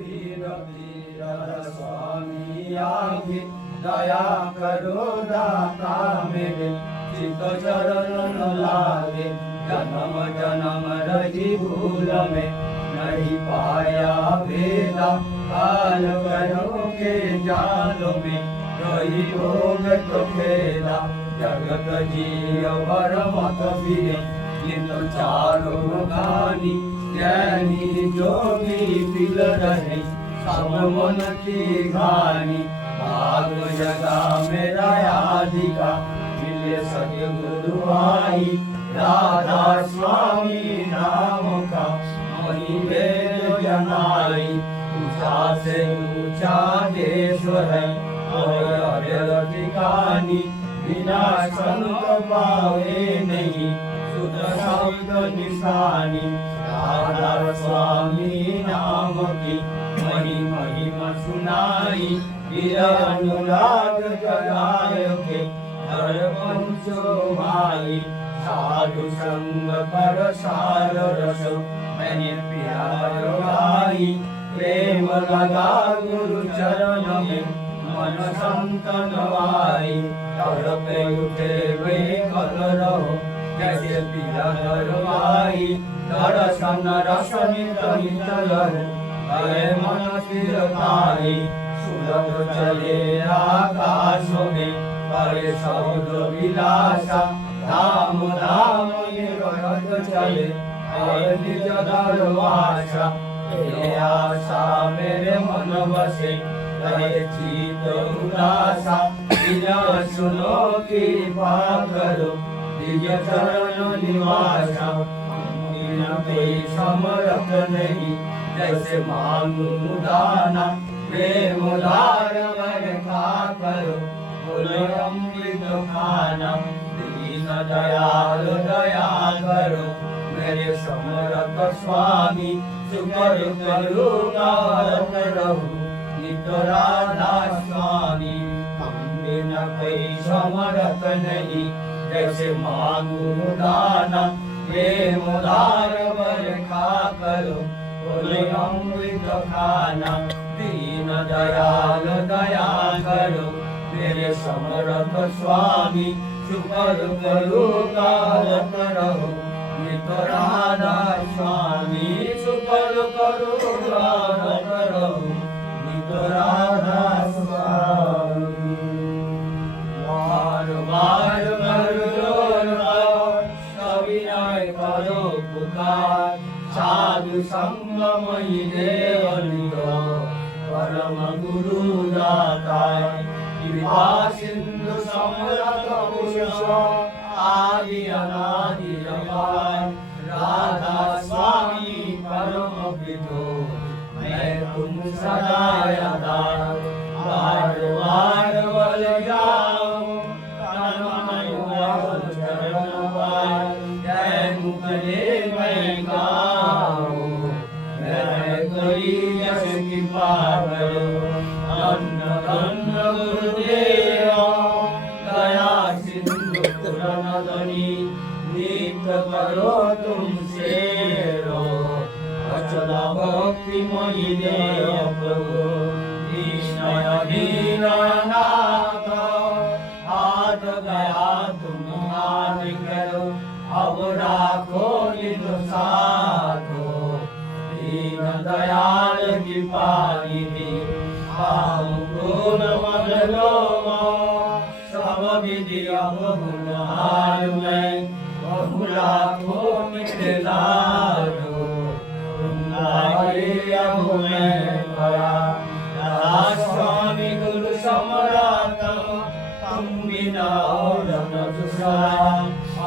विरति राधा स्वामी आगे दया करो दाता मेरे चित चरण लागे जन्म जन्म रही भूल में नहीं पाया भेदा काल करोगे जाल में रही भोग तो खेला जगत जीव बर मत फिरे नित चारो गानी ज्ञानी जोगी पिल रहे सब मन की घानी भाग जगा मेरा यादिका मिले सके गुरु आई राधा स्वामी नाम का मही वेद जनाई ऊंचा से ऊंचा देश है और ठिकानी बिना संत पावे नहीं सुध शब्द निशानी राधा स्वामी नाम की महिमा सुनाई वीर अनुराग जगाय के हर पंचो भाई साधु संग पर सार रस मैंने प्यार गाई प्रेम लगा गुरु चरण में मन संत नवाई तड़पे उठे वे कल रहो जैसे पिया दरवाई दर्शन रसनित रहो गए मन स्थिरताई सुलभ चले आकाश में करे शब्द विलासा धाम धाम ये रथ चले और निज दरवासा ये आशा मेरे मन बसे रहे चित उदासा बिना सुनो कृपा करो दिव्य चरण निवासा बिना कोई समर्थ नहीं जैसे मांगू दाना प्रेम उदार मन का करो बोले अमृत खाना दीन दयाल दया करो मेरे समर्थ स्वामी सुकर करुणा रहो नित राधा स्वामी हम बिना कोई समर्थ नहीं जैसे मांगू दाना प्रेम उदार बरखा करो बोले अमृत खाना दीन दयाल दया करो मेरे समर्थ स्वामी शुकर करुणा रहो नित राधा स्वामी शुकर करुणा रहो नित राधा स्वामी बार बार कर जोर सविनय करो पुकार साधु संगमयी देवलियो परम गुरु दाता कृपा सिंधु समरथ पुरुष आदि अनादि अपार राधा स्वामी परम पितो मैं तुम सदा यादार बार बार बल जाऊं तन मन चरण पार जय मुकले मैं गाऊं मैं कोई यश कृपा करो धन्य धन्य गुरुदेव दया सिंधु पुरनदनी नित्य करो तुम सेरो अचल भक्ति मयि देव प्रभु कृष्ण दीननाथ हाथ गया तुम हाथ करो अब राखो निज साधो दीन दयाल कृपा निधि हम क्रोध मद लोभ सब विधि अवगुण हार में बहुला को मिटलारो उन्नारे अब मैं भया स्वामी गुरु समरात तुम बिना और न दूसरा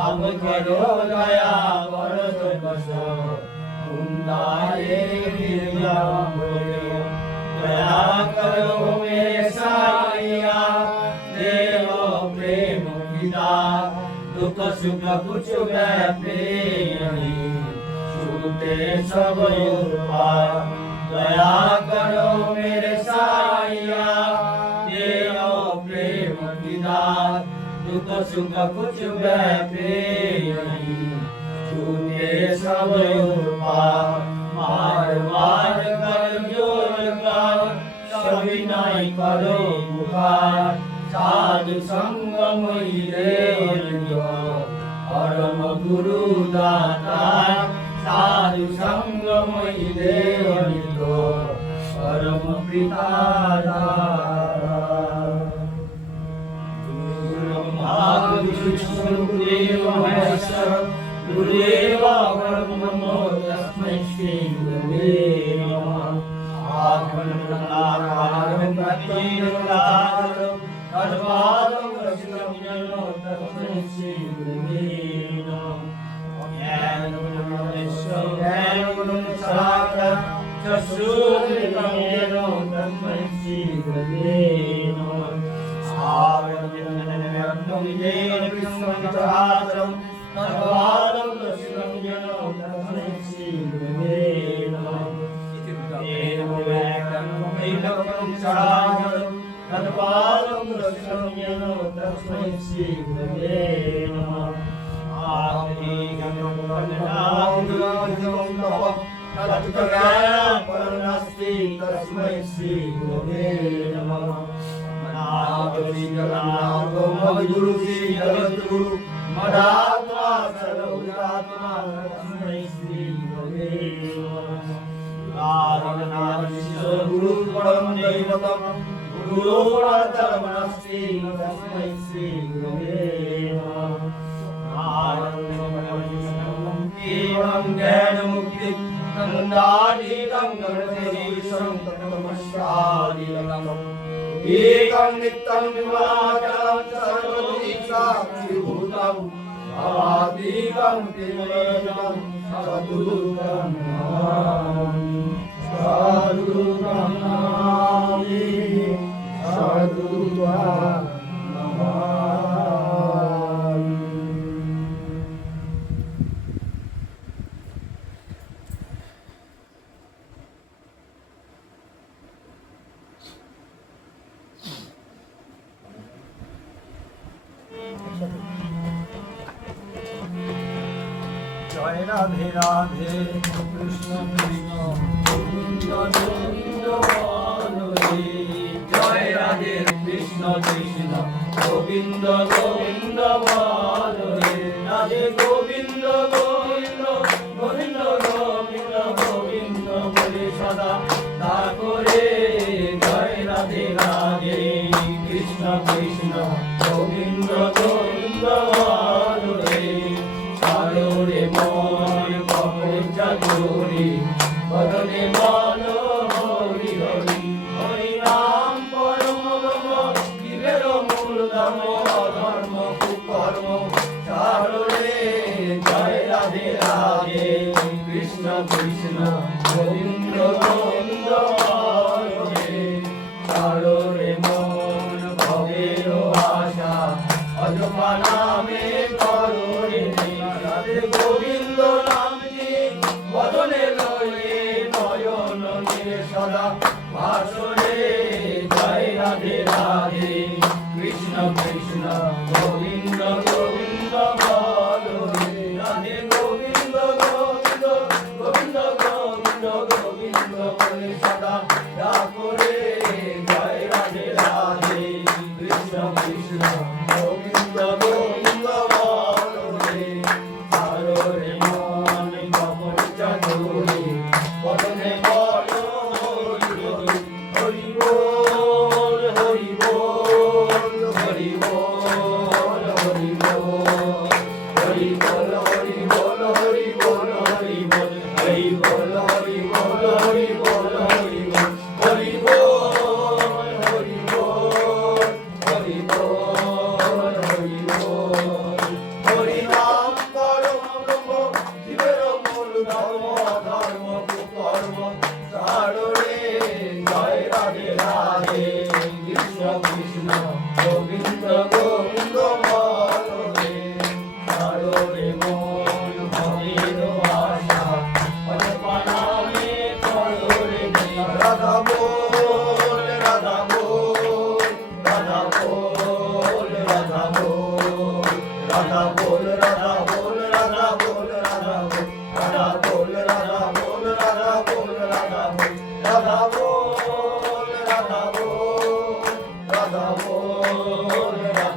अब करो दया बरस बसो उन्नारे गिरया बोलो दया करो मेरे साईया देव प्रेम पिता दुख सुख कुछ प्रेम छूटे सब उपाय दया करो मेरे साईया देव प्रेम पिता दुख सुख कुछ प्रेम छूटे सब उपाय मार मार कर जोर साधु संग मोहिरे परम गुरु दाता साधु संग मोहिरे परम पिता गुरुदेव महेश्वर गुरुदेव परब्रह्म तस्मै श्री गुरुवे नमः आत्मनाकारं प्रतीकारं तद्वादं वशिष्ठं तस्मै श्री गुरुवे नमः ज्ञानगुणेश्वरं चक्षुर्लितं तस्मै श्री गुरुवे नमः येन कृष्णमित्रात्रं तद्वादं दर्शनं तस्मै श्री गुरुवे नमः येन विवेकं वैलक्ष्यं चराचरं तद्वादं दर्शनं तस्मै श्री गुरुवे नमः आत्मैकं वन्दनां तत्त्वज्ञानं परं नास्ति तस्मै श्री गुरुवे नमः गुरु श्री जगद्गुरु मदात्मा सर्वभूतात्मा तस्मै श्री गुरुवे नमः गुरु परम दैवतम गुरु परमस्ति तस्मै श्री गुरुवे नमः ज्ञानमुक्ति नन्दादीतं गणेशं तत्तमस्यादिलकम् एकं नित्यं विवाचलं सर्वदि साक्षिभूतं भवातीकं त्रिवेदं सद्गुरुं नमामि सद्गुरुं नमामि सद्गुरुं नमामि जय राधे राधे कृष्ण कृष्ण गोविंद गोविंद हरे जय राधे कृष्ण कृष्ण गोविंद गोविंद हरे राधे गोविंद गोविंद गोविंद गोविंद गोविंद बोले सदा ताकोरे जय राधे राधे कृष्ण कृष्ण गोविंद गोविंद हरे रे मन कपड़े चादरी बदने मन हरि हरि हरि नाम परम ब्रह्म जीवेर मूल धर्म धर्म कुकर्म चारो रे जय राधे राधे कृष्ण कृष्ण गोविंद गोविंद हरे चारो रे मन भवेर आशा अजपा नामे करो रे गोविंद नामটি বদনে লয়ে নয়ন নিরে সদা ভাসরে জয় রাধে রাধে কৃষ্ণ কৃষ্ণ গোবিন্দ গোবিন্দ বলে রাধে গোবিন্দ গোবিন্দ গোবিন্দ গোবিন্দ গোবিন্দ বলে সদা ডাকরে জয় রাধে রাধে কৃষ্ণ কৃষ্ণ গোবিন্দ গোবিন্দ বলে রে মন কপড় চাদরি বদনে বলো হরি বল হরি বল হরি বল হরি বল হরি বল হরি বল হরি বল হরি বল হরি বল হরি বল হরি বল হরি বল হরি বল হরি বল হরি বল হরি বল হরি নাম ধর্ম ধর্ম কুকর্ম চারো রে জয় রাধে রাধে কৃষ্ণ কৃষ্ণ গোবিন্দ গোবিন্দ বলে চারো রে মন ভবের আশা অজপা নামে করো রে রাধা বল রাধা বল রাধা বল রাধা বল রাধা বল রাধা বল রাধা বল রাধা বল রাধা बोल राधा बोल राधा बोल राधा बोल राधा बोल राधा बोल राधा बोल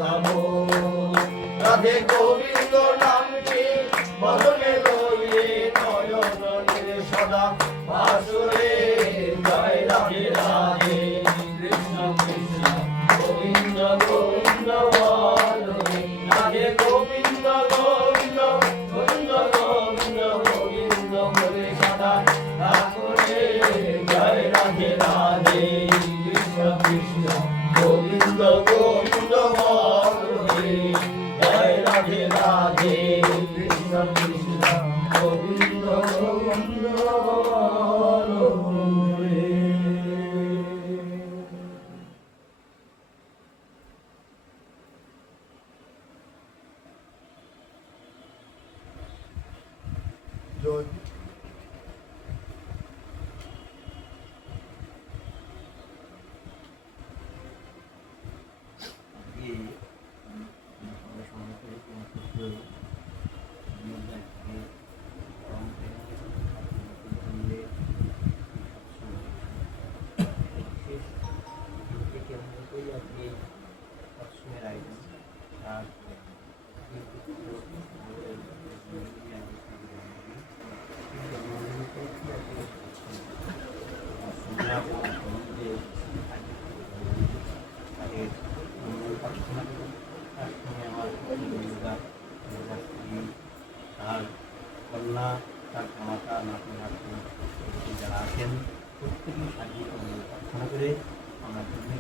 তাদের মঙ্গল প্রার্থনা করি। তার সঙ্গে আমার পরিবার, তার স্ত্রী, তার কন্যা, তার মাতা, নাতি নাতনি যারা আছেন প্রত্যেকেই সার্বিক মঙ্গল প্রার্থনা করে আমরা জন্য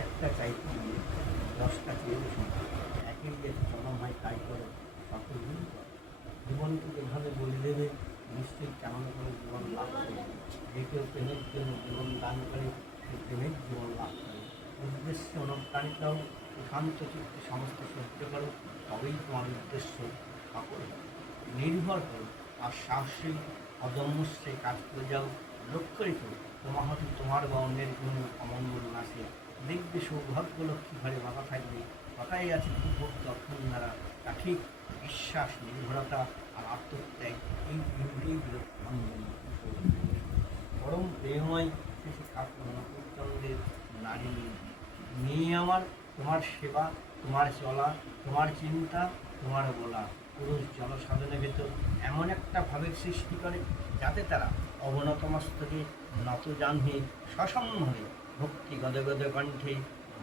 একটা চাইতে গিয়ে 10টা চেয়ে একই যে জনম হয় তাই করে সকলই জীবনকে যেভাবে বলে দেবে নিশ্চয়ই কেমন করে জীবন লাভ করে। যে কেউ প্রেমের জন্য জীবন দান করে সে প্রেমের জীবন লাভ করে। উদ্দেশ্যে অনুপ্রাণিত শান্ত চিত্তে সমস্ত সহ্য করো, তবেই তোমার উদ্দেশ্য সকল নির্ভর করো। আর সাহসী অদম্যশ্রে কাজ করে যাও, লক্ষ্য রেখো তোমার হয়তো তোমার বা অন্যের কোনো অমঙ্গল নাশে। দেখবে সৌভাগ্য লক্ষ্মী ঘরে বাধা থাকবে, কথাই আছে ভক্ত অক্ষণ দ্বারা ঠিক বিশ্বাস, নির্ভরতা আর আত্মত্যাগ, এই তিনটেই পরম প্রেমময় শেষে কাপুরচন্দ্রের নারী মেয়ে আমার, তোমার সেবা, তোমার চলা, তোমার চিন্তা, তোমার বলা পুরুষ জনসাধারণের ভেতর এমন একটা ভাবের সৃষ্টি করে যাতে তারা অবনত মস্তকে নত জানহে সসমভাবে ভক্তি গদগদ কণ্ঠে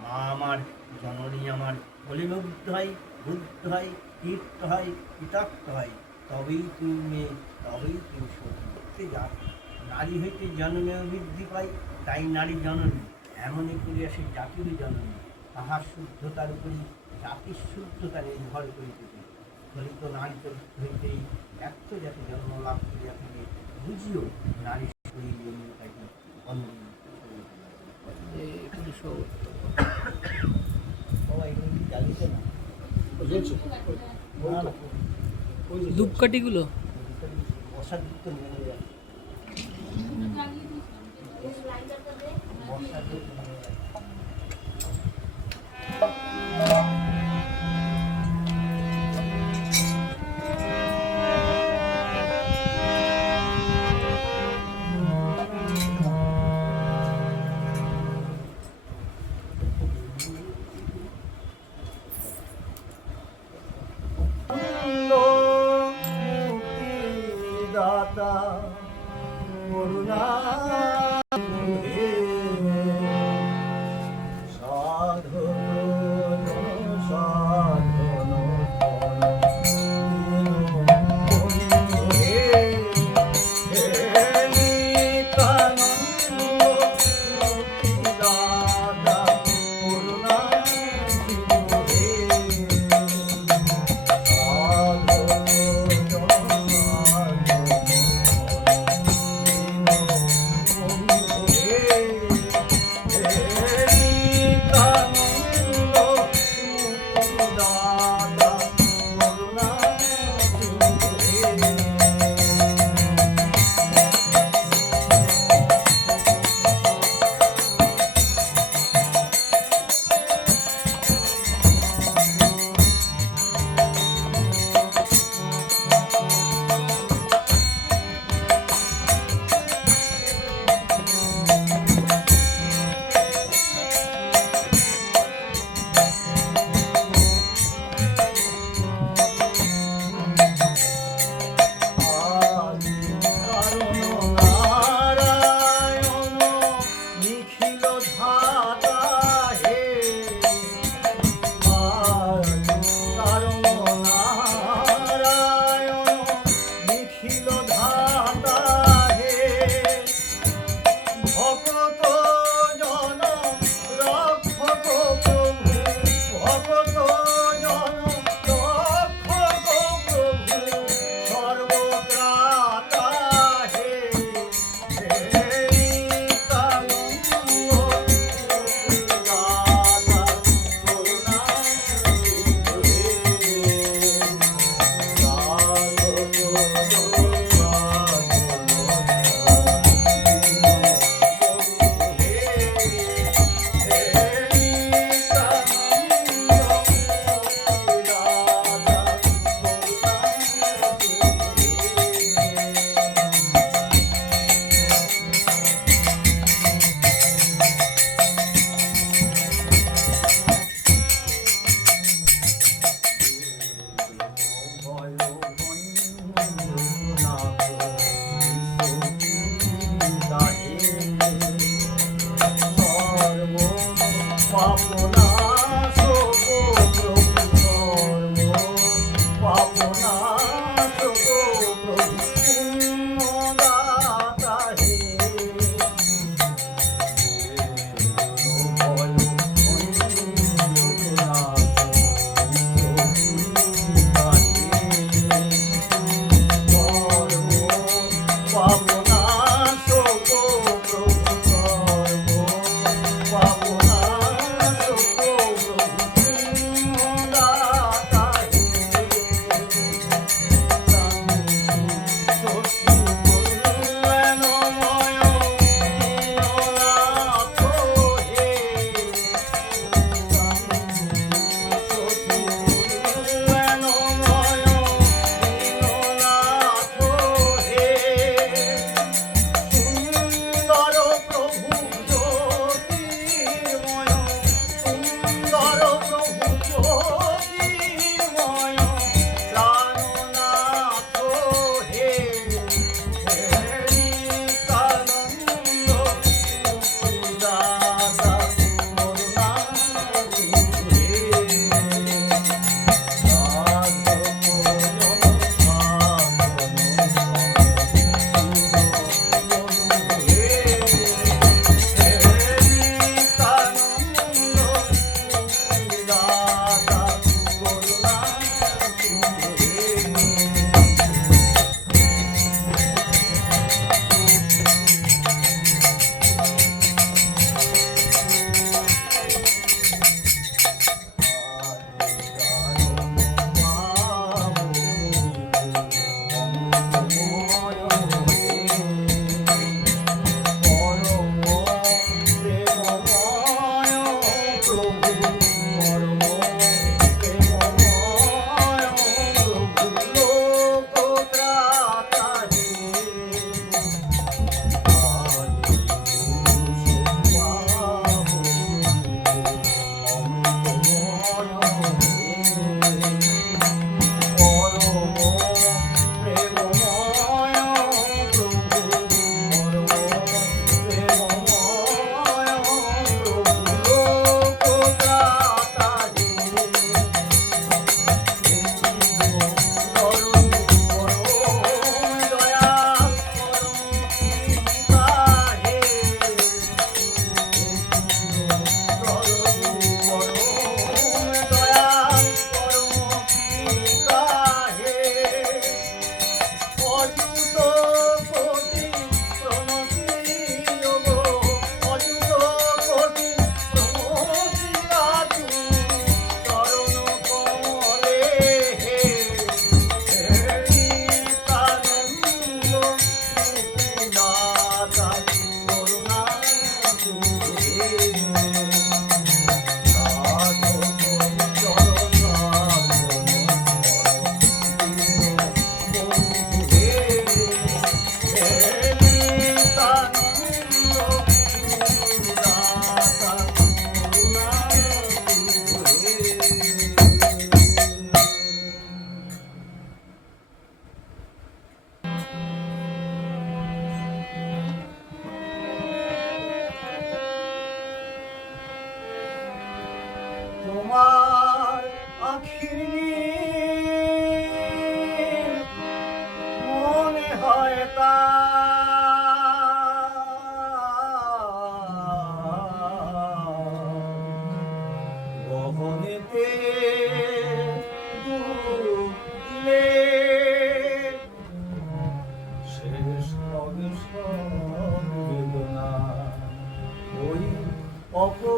মা আমার, জননী আমার বলে মুগ্ধ হয়, বুদ্ধ হয়, তীর্থ হয়, কৃতার্থ হয়। তবেই তুমি মেয়ে, তবেই তুমি সত্যি জাত। নারী হইতে জন্মেও বৃদ্ধি পাই, তাই নারী জননী। এমনই করিয়া সে জাতির জননী, তাহার শুদ্ধতার উপরই জাতির শুদ্ধতা নির্ভর করিতেছে। ফলিত নারী হইতেই একটু যাতে জন্ম লাভ করিয়া থাকে, বুঝিও নারী শরীর জন্য তাকে এখানে সবাই এগুলো জানিতে না ধূপকাঠিগুলো বর্ষাযুক্ত নেমে যায়, বর্ষাযুক্ত নেমে যায়। দাতা করুণা সাধন সাধন Hey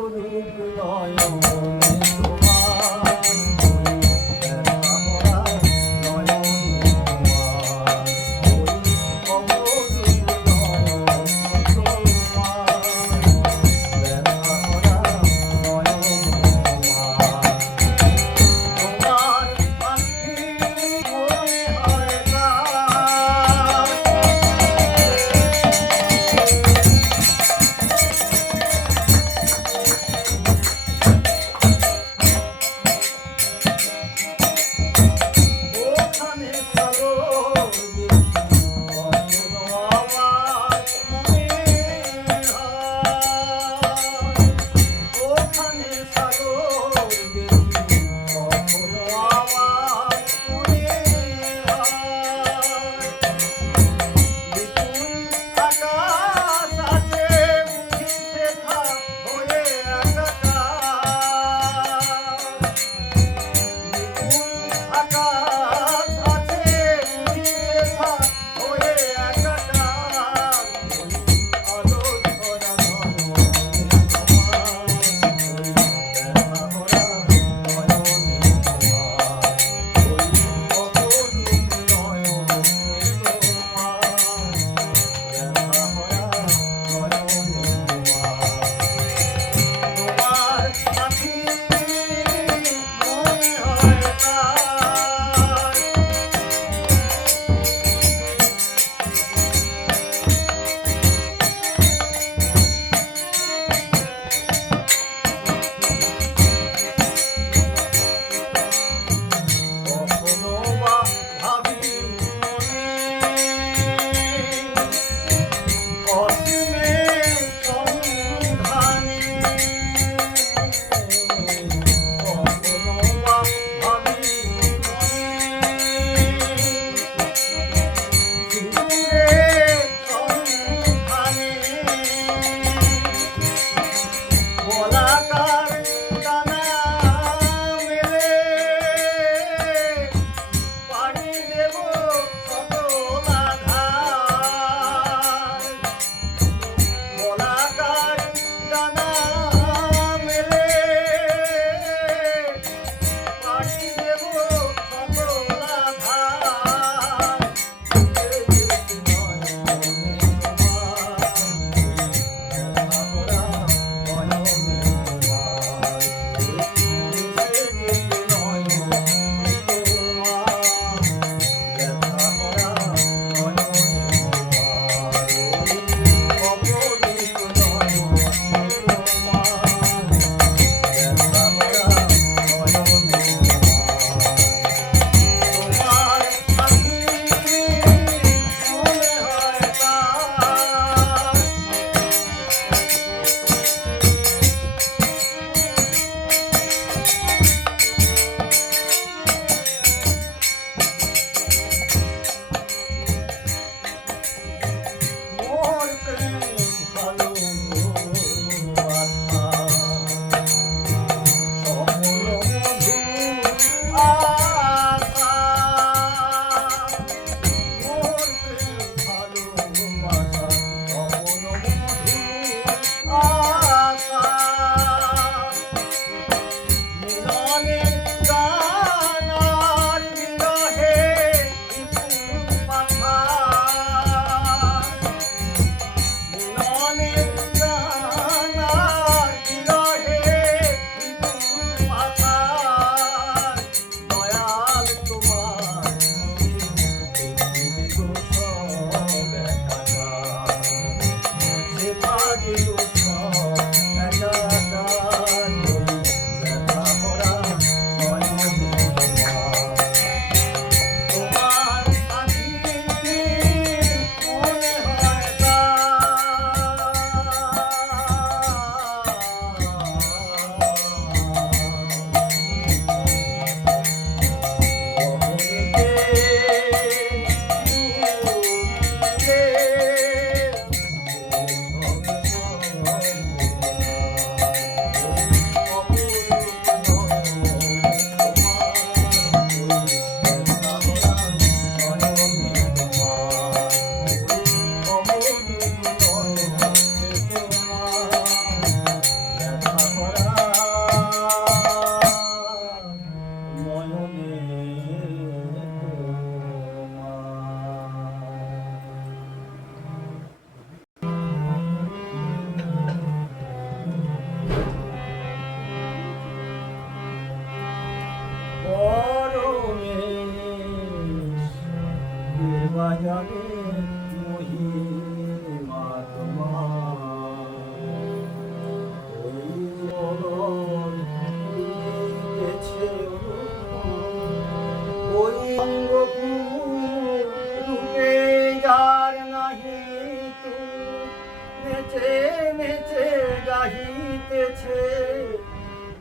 অপরূপ নয়নে তোমার ভরা নয়নে তোমার অপরূপ নয়নে তোমার ভরা নয়নে তোমার আখি মনে হয় না নেচে নেচে গাহিতেছে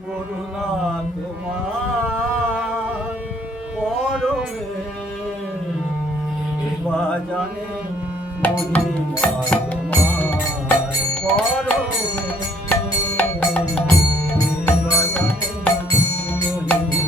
করুণা তোমার পরমে বাজানে মহিমা তোমার পরমে বাজানে মহিমা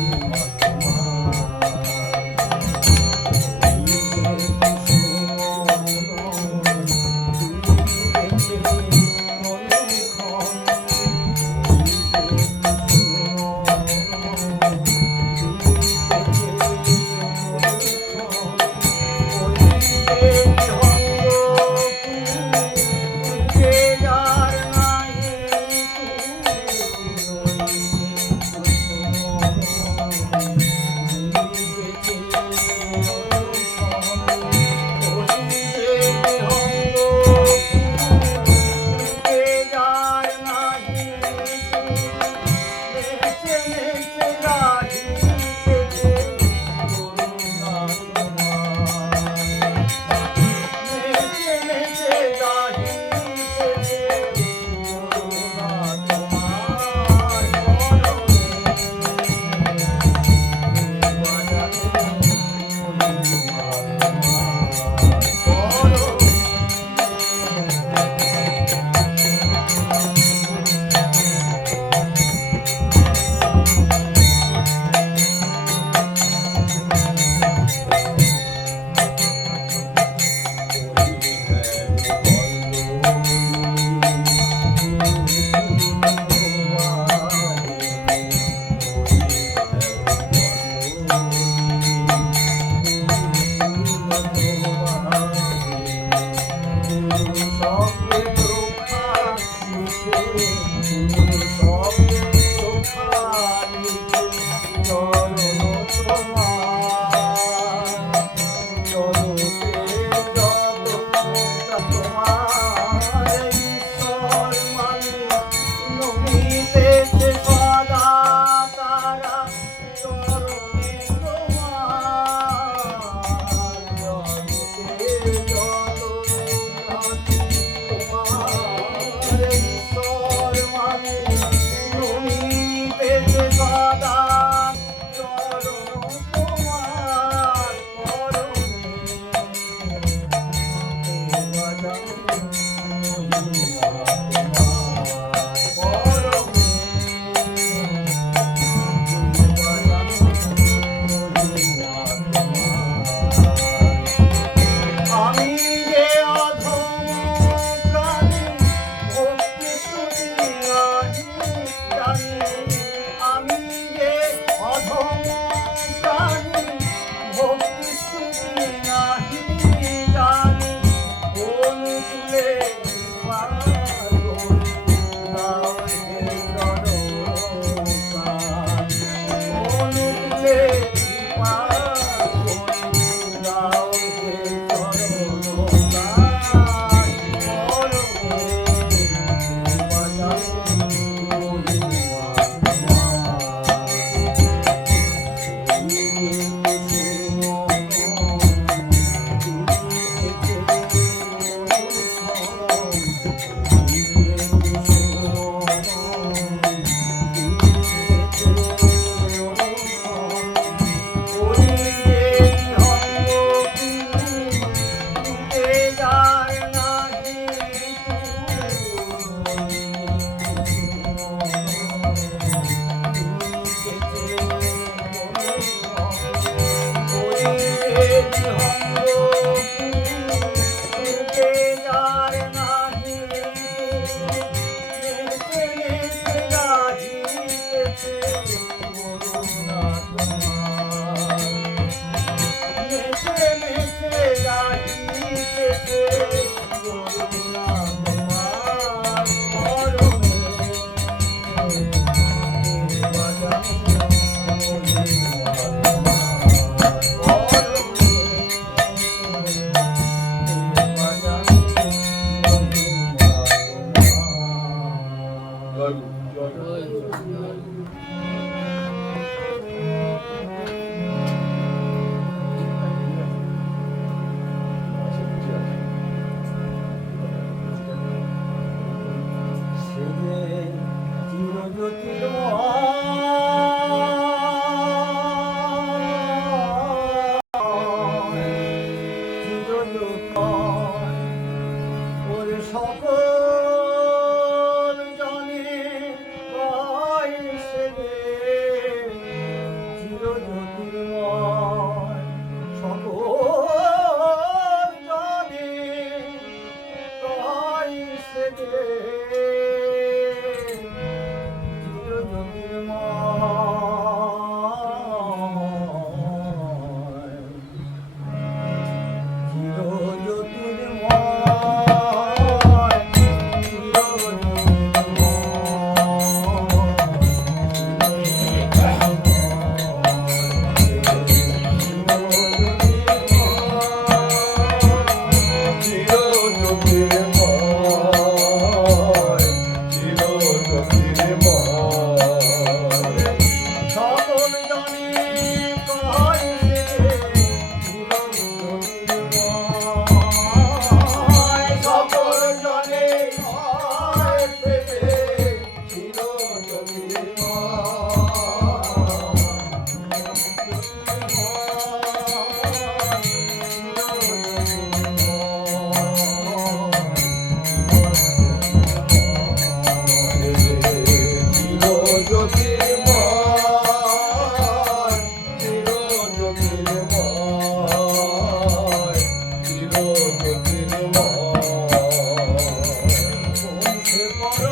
বংশে বড়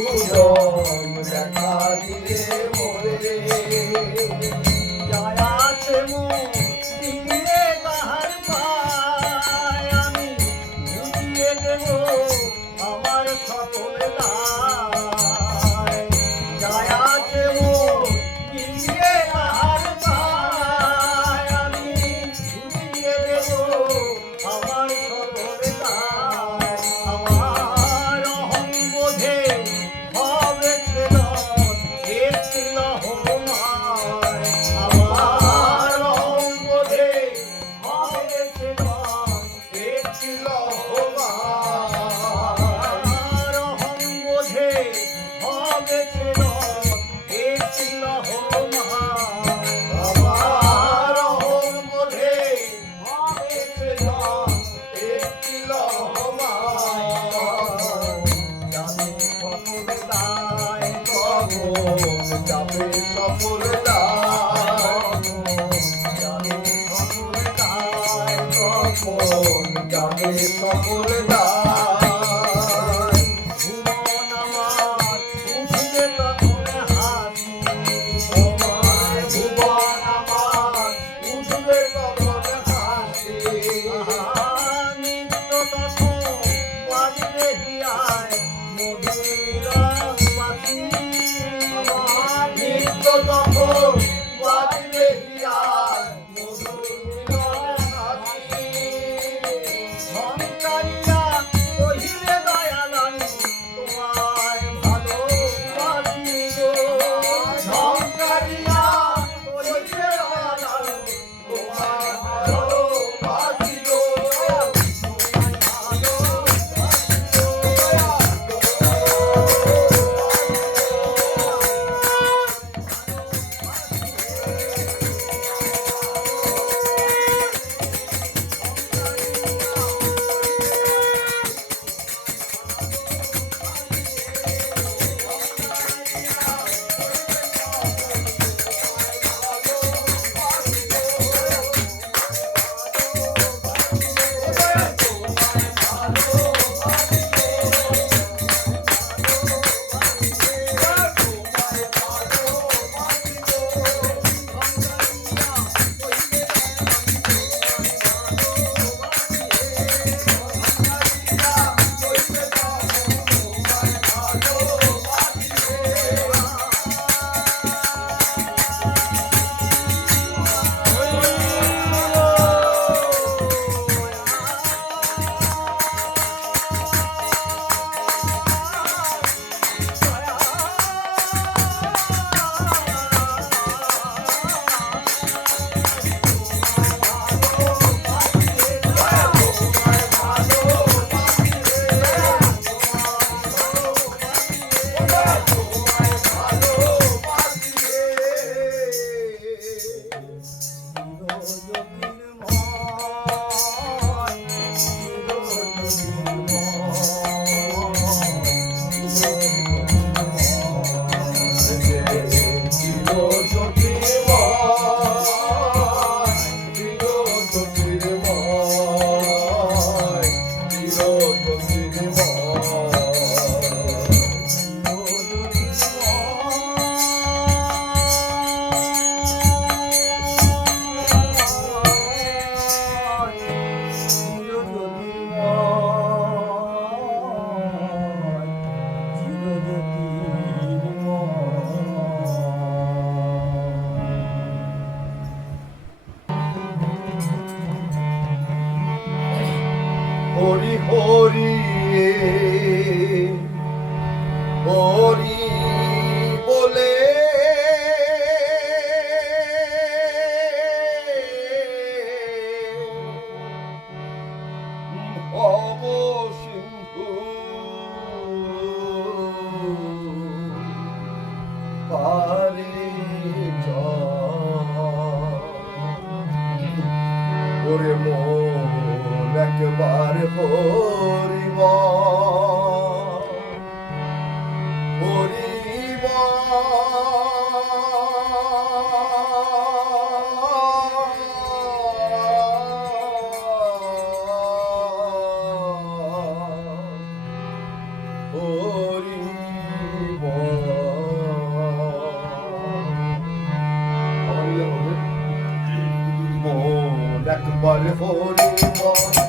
সুজন দেখা দিলে মোরে যায় আছে মন দিয়ে তাহার পায় আমি বুঝিয়ে দেব আমার সকল দায় যায় আছে মন দিয়ে তাহার পায় আমি বুঝিয়ে দেব আমার সকল দায় আমার অহংবোধে হবে ছেদন একটি লহমায় আমার অহংবোধে হবে ছেদন একটি লহমায় আমার অহংবোধে হবে ছেদন একটি লহমায় আমার অহংবোধে হবে ছেদন একটি লহমায় যাবে সকল দায় তখন যাবে সফল দায় যাবে সকল দায় তখন যাবে সফল দায় ভুবন আমার উঠবে তখন হাসি তোমার ভুবন আমার উঠবে তখন হাসি নিত্য তখন বাজবে হিয়ায় মধুর বাসি আমার নিত্য তখন বাজবে হিয়ার মধুর মিলন হাসি। সংসারিয়া কহিলে দয়ালু তোমায় ভালোবাসি গো সংসারিয়া করিবে দয়ালু, তোমার ভালোবাসি গো। হরি হরি হরি বলে ভব সিন্ধু পারে ওরে মন একবার হরিব হরিব হরি বল হরি বল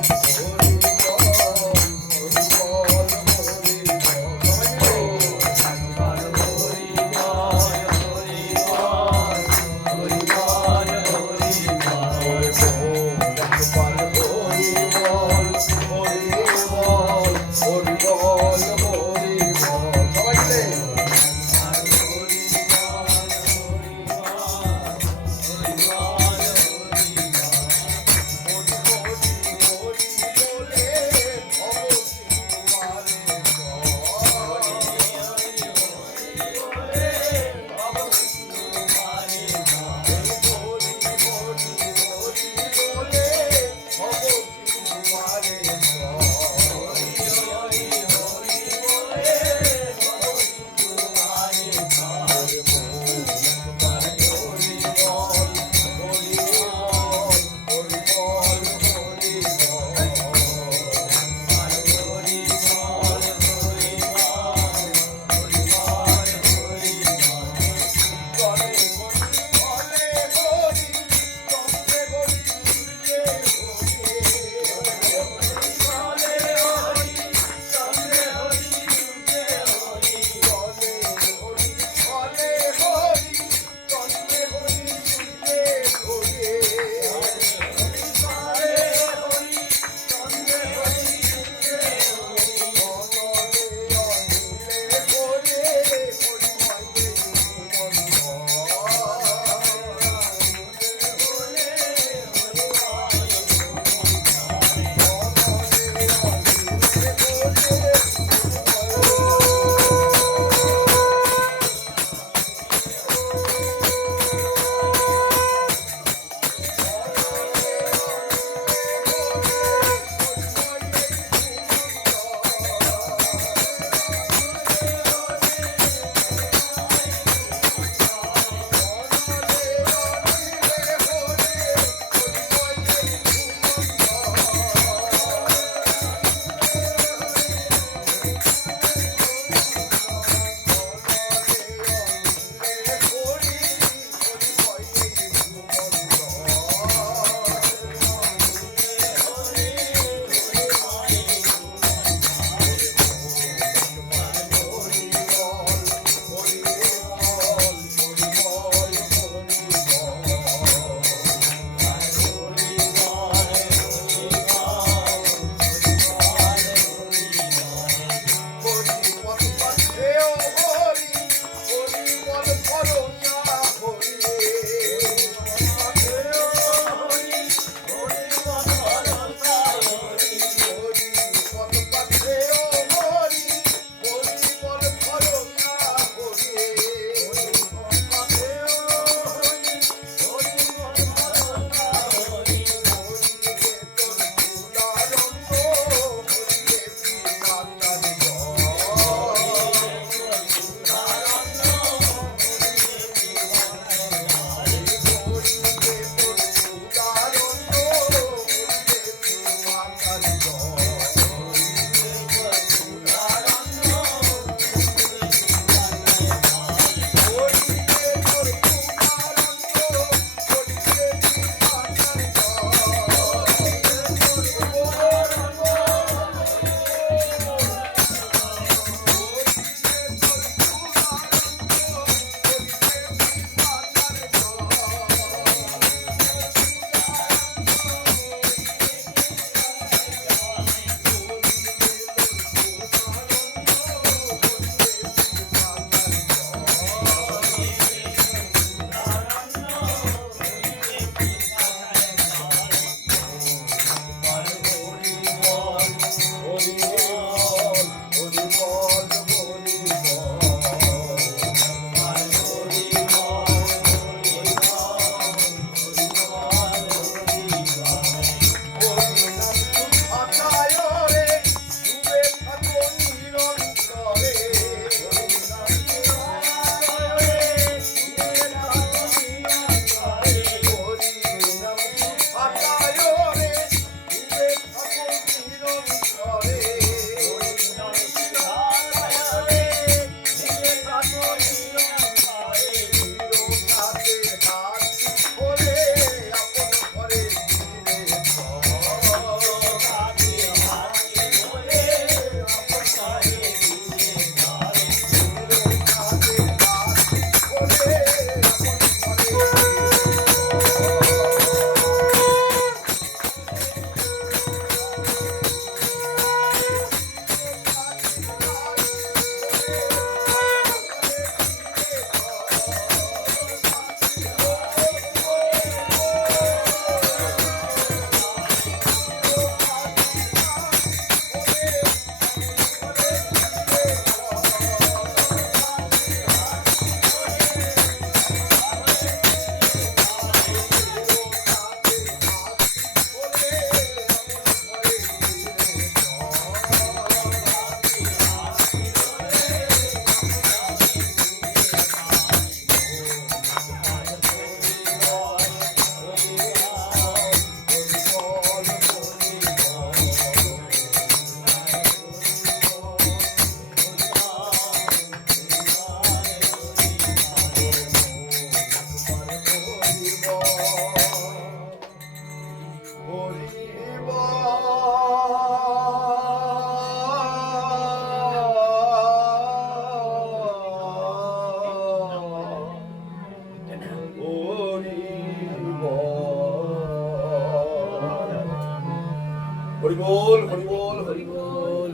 হরি বল হরি বল হরি বল।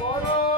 বলো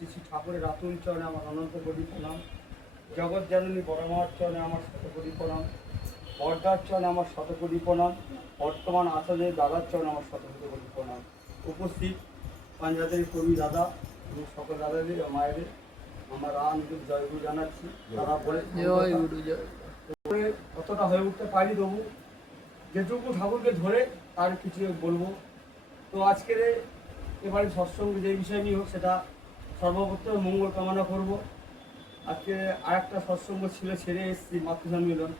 শ্রী শ্রী ঠাকুরের রাতুল চরণে আমার অনন্ত কোটি প্রণাম, জগৎ জননী বড়মার চরণে আমার শতকোটি প্রণাম, বর্দার চরণে আমার শতকোটি প্রণাম, বর্তমান আচার্যের দাদার চরণে আমার শতকোটি প্রণাম। উপস্থিত পাঞ্জাবের কবি দাদা এবং সকল দাদাদের মায়েদের আমার আন্তরিক জয়গুরু জানাচ্ছি। তারা বলে অতটা হয়ে উঠতে পারি, তবু যেটুকু ঠাকুরকে ধরে তার কিছু বলবো। তো আজকের এবারে সৎসঙ্গ যে বিষয় নিয়ে হোক, সেটা সর্বপ্রথম মঙ্গল কামনা করব। আজকে আর একটা সৎসঙ্গ ছিল, ছেড়ে এসেছি মাতৃসম্মিলন,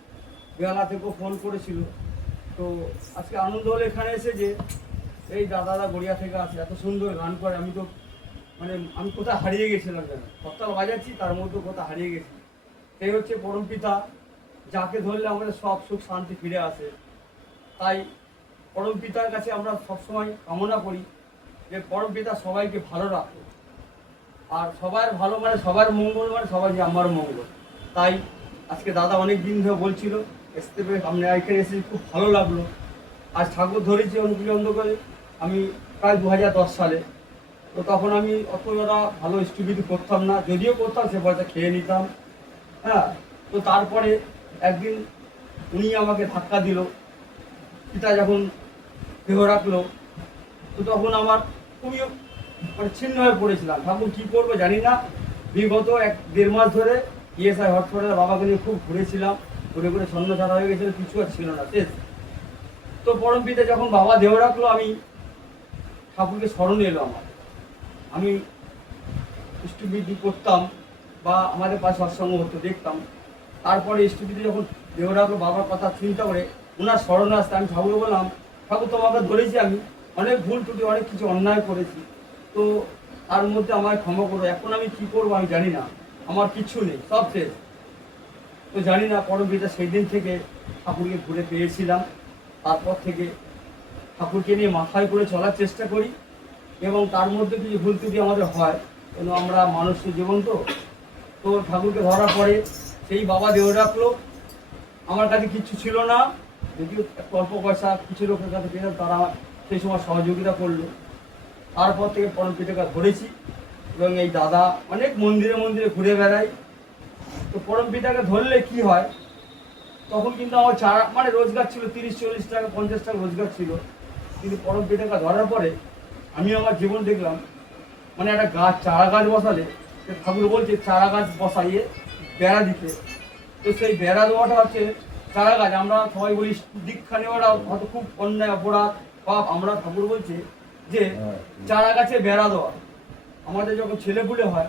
বেলা থেকেও ফোন করেছিল। তো আজকে আনন্দ হলো এখানে এসে যে এই দাদারা গড়িয়া থেকে আছে, এত সুন্দর গান করে। আমি তো মানে আমি কোথায় হারিয়ে গেছিলাম, যেন সপ্তাহ বাজাচ্ছি তার মধ্যে কোথাও হারিয়ে গেছি। এই হচ্ছে পরমপিতা, যাকে ধরলে আমাদের সব সুখ শান্তি ফিরে আসে। তাই পরমপিতার কাছে আমরা সবসময় কামনা করি যে পরমপিতা সবাইকে ভালো রাখো, আর সবার ভালো মানে সবার মঙ্গল, মানে সবাই যে আমার মঙ্গল। তাই আজকে দাদা অনেক দিন ধরে বলছিল আসতে পেরে, আমরা এখানে এসে খুব ভালো লাগলো। আজ ঠাকুর ধরেছি অনুকূল করে আমি প্রায় 2010 সালে। তো তখন আমি অতটা ভালো স্টুডিও করতাম না, যদিও করতাম সে পয়সা খেয়ে নিতাম। হ্যাঁ, তো তারপরে একদিন উনি আমাকে ধাক্কা দিল, পিতা যখন দেহ রাখলো, তো তখন আমার খুবই মানে ছিন্ন হয়ে পড়েছিলাম। ঠাকুর কী করবো জানি না। বিগত 1-1.5 মাস ধরে ইএসআই হসপিটালে বাবাকে নিয়ে খুব ঘুরেছিলাম, ঘুরে ঘুরে ছন্নছাড়া হয়ে গেছিল, কিছু আর ছিল না, শেষ। তো পরমপিতা যখন বাবা দেহ রাখলো, আমি ঠাকুরকে স্মরণ এলো আমার। আমি ইষ্টবিধি করতাম বা আমাদের পাশে সৎসঙ্গ হতো, দেখতাম। তারপরে ইষ্টবিধি যখন দেহ রাখলো, বাবার কথা চিন্তা করে ওনার স্মরণে আসতে আমি ঠাকুরকে বললাম, ঠাকুর তোমাকে ধরেছি, আমি অনেক ভুল ত্রুটি, অনেক কিছু অন্যায় করেছি, তো তার মধ্যে আমায় ক্ষমা করো। এখন আমি কী করবো আমি জানি না, আমার কিচ্ছু নেই, সব শেষ। তো জানি না, পরমপিতা সেই দিন থেকে ঠাকুরকে ঘুরে পেয়েছিলাম। তারপর থেকে ঠাকুরকে নিয়ে মাথায় করে চলার চেষ্টা করি, এবং তার মধ্যে কিছু ভুল ত্রুটি আমাদের হয়, কেন আমরা মানুষের জীবন। তো ঠাকুরকে ধরার পরে সেই বাবা দেহ রাখলো, আমার কাছে কিচ্ছু ছিল না, যদিও অল্প পয়সা কিছু লোকের কাছে পেলাম, তারা সেই সময় সহযোগিতা করলো। তারপর থেকে পরমপিতাকে ধরেছি, এবং এই দাদা অনেক মন্দিরে মন্দিরে ঘুরে বেড়াই। তো পরমপিতাকে ধরলে কি হয়, তখন কিন্তু আমার চারা মানে রোজগার ছিল 30-40 টাকা 50 টাকা রোজগার ছিল। কিন্তু পরমপিতাকে ধরার পরে আমি আমার জীবন দেখলাম, মানে একটা গাছ, চারা গাছ বসালে ঠাকুর বলছে চারা গাছ বসাইয়ে বেড়া দিতে। তো সেই বেড়া দেওয়াটা হচ্ছে চারা গাছ। আমরা সবাই বলি দীক্ষা নেওয়াটা হয়তো খুব অন্যায়, অপরাধ, পাপ। আমরা ঠাকুর বলছে যে চারা গাছে বেড়া দেওয়া। আমাদের যখন ছেলেপুলে হয়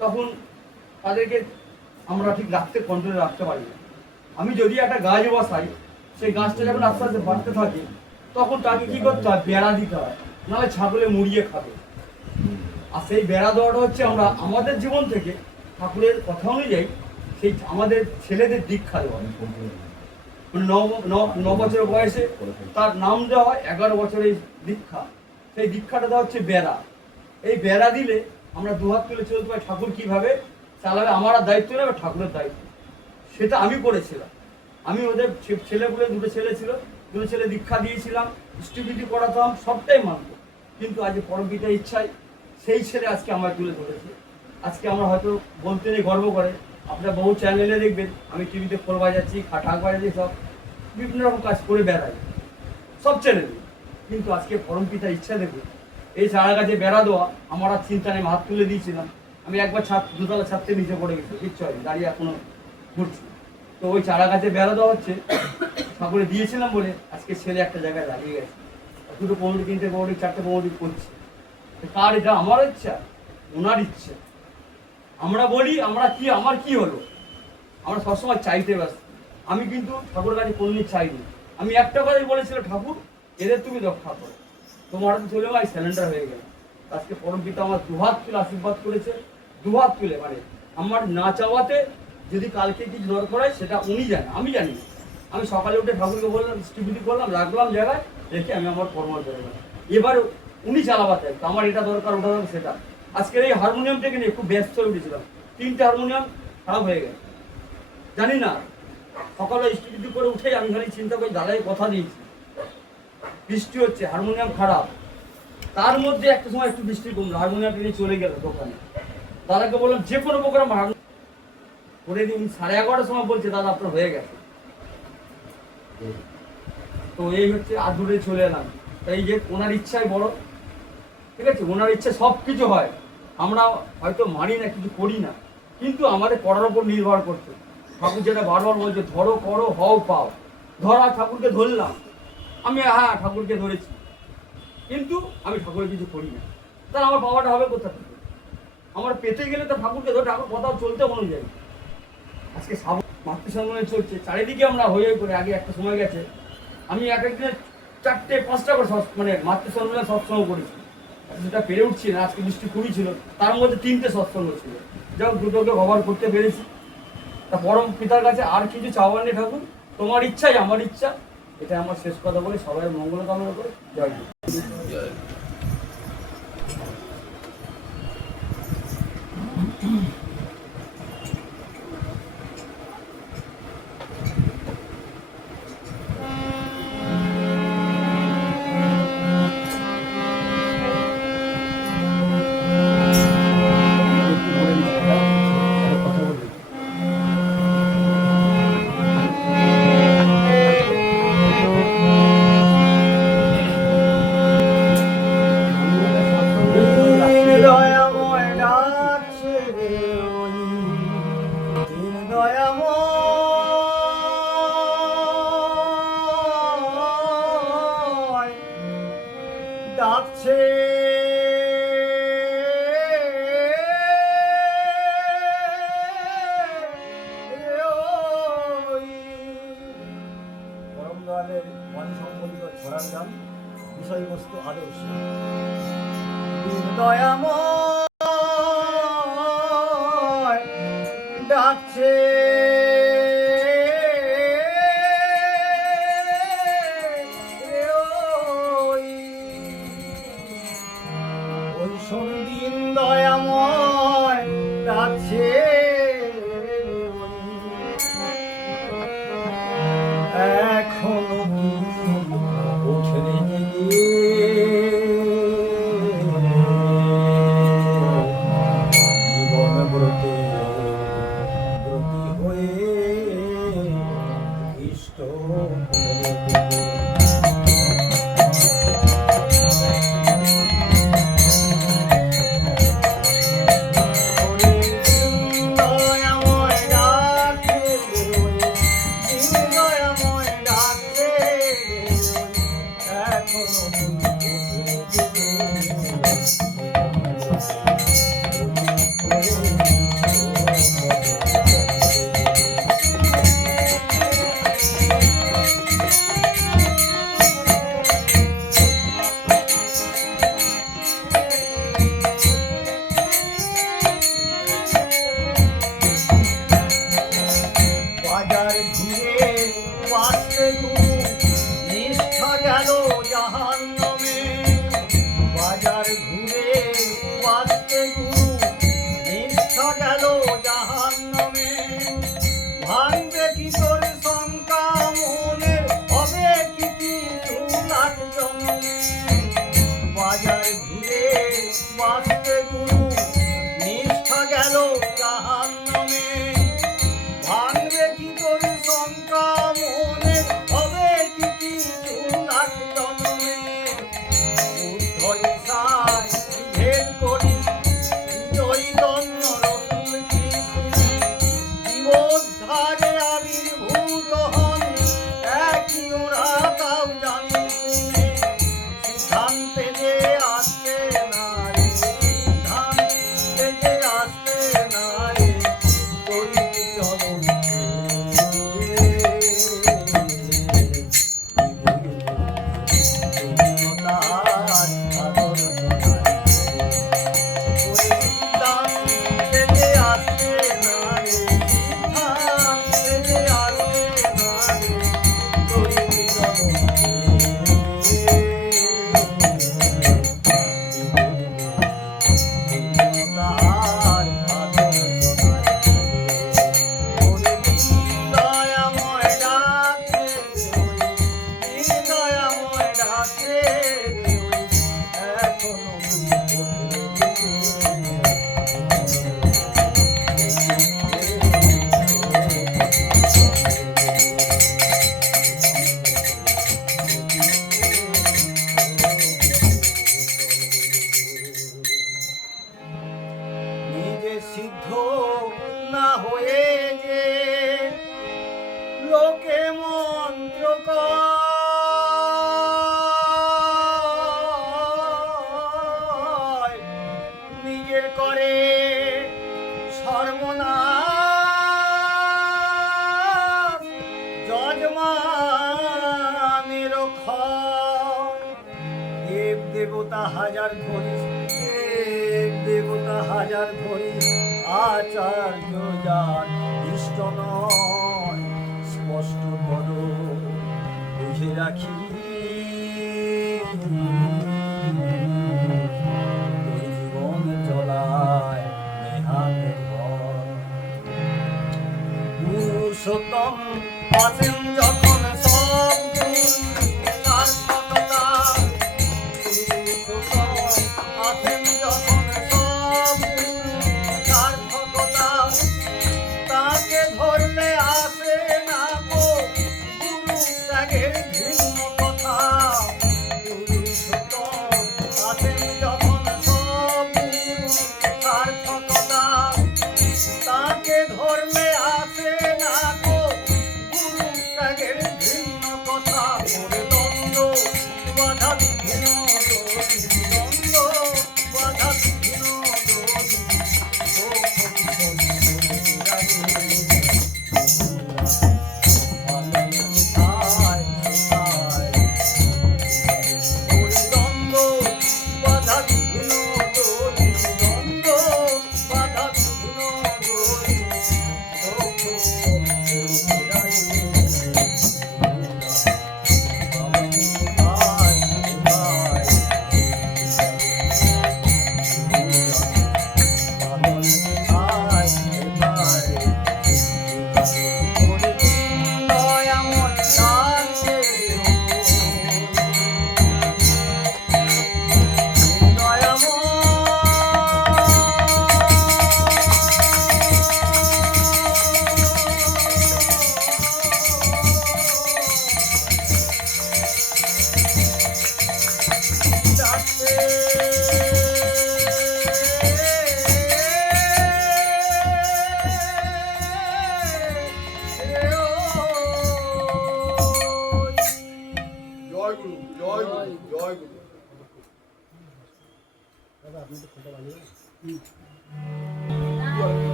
তখন তাদেরকে আমরা ঠিক কন্ট্রোলে রাখতে পারি না। আমি যদি একটা গাছ বসাই, সেই গাছটা যখন আস্তে আস্তে বাড়তে থাকে, তখন তাকে কী করতে হয়, বেড়া দিতে হয়, নাহলে ছাগলে মুড়িয়ে খাবে। আর সেই বেড়া দেওয়াটা হচ্ছে আমরা আমাদের জীবন থেকে ঠাকুরের কথা অনুযায়ী সেই আমাদের ছেলেদের দীক্ষা দেওয়া। মানে 9 বছর বয়সে তার নাম দেওয়া হয়, 11 বছরের দীক্ষা। সেই দীক্ষাটা দেওয়া হচ্ছে বেড়া। এই বেড়া দিলে আমরা দুহাত তুলে চলতে পারি, ঠাকুর কীভাবে চালাবে আমার দায়িত্ব নেবে, ঠাকুরের দায়িত্ব। সেটা আমি করেছিলাম। আমি ওদের ছেলেগুলো, 2 ছেলে ছিল, 2 ছেলে দীক্ষা দিয়েছিলাম, স্টুবিটি পড়াতাম, সবটাই মানত। কিন্তু আজ পরমপিতার ইচ্ছায় সেই ছেলে আজকে আমার তুলে ধরেছে। আজকে আমরা হয়তো বলতে নেই, গর্ব করে। আপনারা বহু চ্যানেলে দেখবেন আমি টিভিতে খোল বাজাচ্ছি, ঢাক বাজাচ্ছি, সব বিভিন্ন রকম কাজ করে বেড়াই, সব চ্যানেলে। কিন্তু আজকে পরমপিতার ইচ্ছা দেখুন, এই চারা গাছে বেড়া দেওয়া আমার আর চিন্তা নেই, হাত তুলে দিয়েছিলাম। আমি একবার 2তলা ছাদতে নিচে পড়ে গেছি, কিচ্ছু হয়নি, দাঁড়িয়ে এখনো ঘুরছি। তো ওই চারা গাছে বেড়া দেওয়া হচ্ছে, ঠাকুরে দিয়েছিলাম বলে আজকে ছেলে একটা জায়গায় দাঁড়িয়ে গেছে। 2টো পৌঁটি, 3টে পৌঁটি, 4টে পৌঁটি করছে। কার এটা? আমার ইচ্ছা, ওনার ইচ্ছা। আমরা বলি আমরা কি, আমার কি হলো, আমরা সবসময় চাইতে ব্যস্ত। আমি কিন্তু ঠাকুরের কাছে কোনোদিন চাইনি। আমি একটা কথাই বলেছিলাম, ঠাকুর এদের তুমি রক্ষা করো, তোমার হাতে চলে ভাই স্যালেন্ডার হয়ে গেল। আজকে পরমপিতা আমার দুহাত তুলে আশীর্বাদ করেছে, দুহাত তুলে। মানে আমার না চাওয়াতে যদি কালকে কিছু দরকার হয় সেটা উনি জানেন, আমি জানি না। আমি সকালে উঠে ঠাকুরকে বললাম, স্টিভিটি করলাম, রাখলাম জায়গায় রেখে আমি আমার কর্ম করে গেলাম। এবার উনি চালাবাতে, আমার এটা দরকার, ওটা দরকার, সেটা। আজকের এই হারমোনিয়ামটাকে নিয়ে খুব ব্যস্ত হয়ে উঠেছিলাম, 3টে হারমোনিয়াম খারাপ হয়ে গেল, জানি না। সকালে স্টিভিটি করে উঠেই আমি খালি চিন্তা করি, দাদাই কথা দিয়েছি, বৃষ্টি হচ্ছে, হারমোনিয়াম খারাপ। তার মধ্যে একটা সময় একটু বৃষ্টি কমলো, হারমোনিয়ামটা নিয়ে চলে গেল দোকানে। দাদাকে বললাম যে কোনো প্রোগ্রাম করে দিন। 11:30টার সময় বলছে দাদা আপনার হয়ে গেছে। তো এই হচ্ছে আদুরে চলে এলাম। তাই যে ওনার ইচ্ছাই বড়, ঠিক আছে, ওনার ইচ্ছা সব কিছু হয়। আমরা হয়তো মানি না, কিছু করি না, কিন্তু আমাদের করার উপর নির্ভর করছে। ঠাকুর যেটা বারবার বলছে ধরো করো হও পাও। ধরা ঠাকুরকে ধরলাম আমি, হ্যাঁ ঠাকুরকে ধরেছি, কিন্তু আমি ঠাকুরের কিছু করি না। তাহলে আমার বাবাটা হবে কোথা থেকে? আমার পেতে গেলে তো ঠাকুরকে ধরে ঠাকুর কথা চলতে অনুযায়ী। আজকে মাতৃ সম্মেলন চলছে চারিদিকে, আমরা হয়ে করে আগে একটা সময় গেছে আমি এক একদিনে 4-5টা করে মানে মাতৃ সম্মেলন সৎসঙ্গ করেছি। সেটা পেরে উঠছি না, আজকে বৃষ্টি খুবই ছিল, তার মধ্যে 3টে সৎসঙ্গ ছিল, যাও দুটোকে কভার করতে পেরেছি। তা পরম পিতার কাছে আর কিছু চাওয়ার নেই, ঠাকুর তোমার ইচ্ছাই আমার ইচ্ছা, এটা আমার শেষ কথা বলে সবাই মঙ্গল কামনা করে জয় গুরু। ডাকছে পরম দয়ালের বাণী সম্বলিত ছড়ার গান, বিষয়বস্তু আদর্শ। দয়াময় ডাকছে দিন দয়াময় ডাকছে এখনো কি ওঠেনি জীবন ব্রতে ব্রতী হয়ে ইষ্ট নিষ্ঠা গেল জাহান্নামে। বাজার ঘুরে বাঁচতে গুরু নিষ্ঠা গেল জাহান্নামে। ভাঙবে কি তোর শঙ্কা মনে, হবে কি কিছু লাখ জন্মে। বাজার ঘুরে বাঁচতে গুরু নিষ্ঠা গেল জাহান্নামে। ভাঙবে কি তোর শঙ্কা মনে, হবে দেবতা হাজার ধরিস, দেবতা হাজার ধরিস, আচার্য যার ইষ্ট নয়, স্পষ্ট করো বুঝে রাখি তোর জীবন চলায় নেহাতে পুরুষোত্তম আছেন যখন সব সার্থকতা, পুরুষোত্তম আছেন যখন সব সার্থকতা, তাকে ধরলে আসে না গো গুরু ত্যাগের ভিন্ন কথা। পুরুষোত্তম আছেন যখন সব সার্থকতা, তাকে ধরলে আসে না গো গুরু ত্যাগের ভিন্ন কথা। মোরে দ্বন্দ্ব বাধা বিঘ্ন দ্বন্দ্ব বাধা বিঘ্ন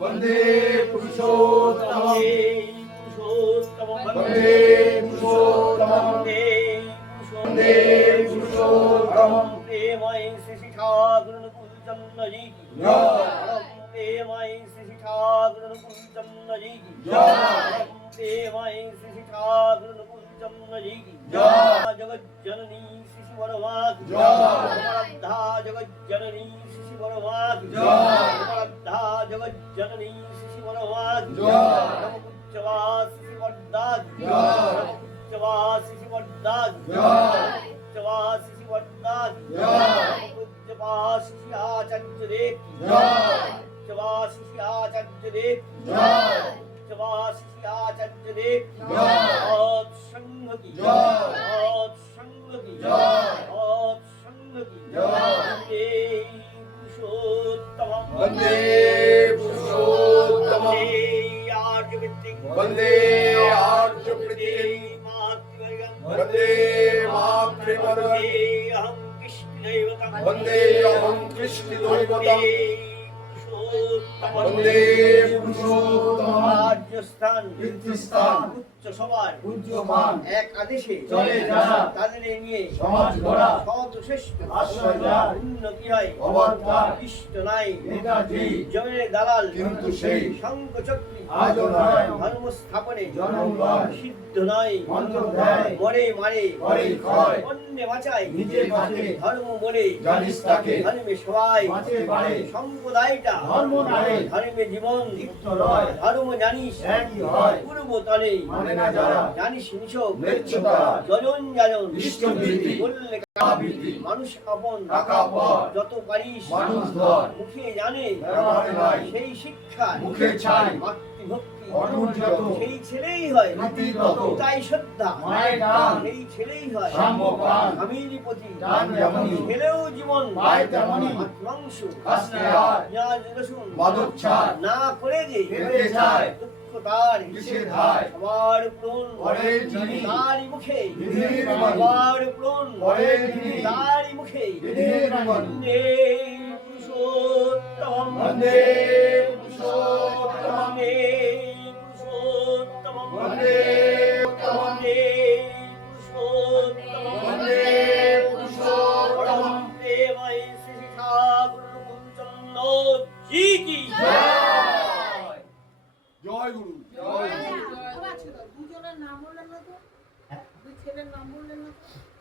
वन्दे पुरुषोत्तमम् वन्दे पुरुषोत्तमम् वन्दे पुरुषोत्तमम् प्रेमय श्री ठाकुर कुलचंद्र जी की जय प्रेमय श्री ठाकुर कुलचंद्र जी की जय प्रेमय श्री ठाकुर कुलचंद्र जी की जय जगत जननी शिशु वरवाद जय धा जगत जननी शिशु वरवाद जय धा जगत जननी शिशु वरवाद जय नमोच्चवास शिशु वरदाद जय नमोच्चवास शिशु वरदाद जय नमोच्चवास शिशु वरदाद जय नमोच्चवास शिशु आचार्य देव जय नमोच्चवास शिशु आचार्य देव जय नमोच्चवास शिशु आचार्य देव जय और संघ की जय और संघ की जय और संघ की जय पुरुषोत्तम वन्दे पुरुषोत्तमम् वन्दे आर्यवृत्तिं वन्दे आर्यवृत्तिं वन्दे मातृमदं अहं कृष्णदैवतं वन्दे अहं कृष्णदैवतं वन्दे पुरुषोत्तमम् রাজস্থান তীর্থস্থান উচ্চ সবার উজ্জ্বমান এক আদেশে চলে যারা তাদের নিয়ে সমাজ গড়া সৎ শ্রেষ্ঠ আশ্রয় যায় উন্নতি হয় অবতার ইষ্ট নাই নেতাজি জমিনের দালাল কিন্তু সেই শঙ্খ চক্রী আজও নয় ধর্ম স্থাপনে জনম নয় সিদ্ধ নয় মন্ত্র দেয় মরে মারে করে ক্ষয় অন্য বাঁচায় নিজে বাঁচে ধর্ম বলে জানিস তাকে ধর্মে সবাই বাঁচে বাড়ে সম্প্রদায়টা ধর্ম নারে ধর্মে জীবন তিক্ত রয় ধর্ম জানিস একই হয় পূর্বতলে মানে না যারা জানিস নিছক ম্লেচ্ছতা জজন জাজন ইষ্টবৃত্তি বললে কাবৃত্তি মানুষ আপন টাকা পর যত পারিস মানুষ ধর মুখে জানে ব্যবহারে নাই সেই শিক্ষা মুখে ছাই মাতৃভক্তি অটুট যত সেই ছেলেই হয় নীতি তত তাই শ্রদ্ধা মায়ের টান সেই ছেলেই হয় সাম্যপান স্বামীর প্রতি টান যেমনি ছেলেও জীবন পায় তেমনি মাংস হাসতে হয় পেঁয়াজ রসুন মাদক ছাড় না করে যে খেতে চায় দুঃখ তার কিসের ধায় সবার পূরণ করে যিনি তারই মুখে বিধির বাণী সবার পূরণ করে যিনি তারই মুখে বিধির বাণী বন্দে পুরুষোত্তমম वन्दे पुरुषोत्तमम् বন্দে পুরুষোত্তমম वन्दे उत्तमम् বন্দে পুরুষোত্তমম वन्दे पुरुषोत्तमम् প্রেময় শ্রী ঠাকুর কুঞ্চন্দ জি কি জয় জয় গুরু জয় গুরু দুজনের নাম বললেন না তো দুই ছেলের নাম বললেন না তো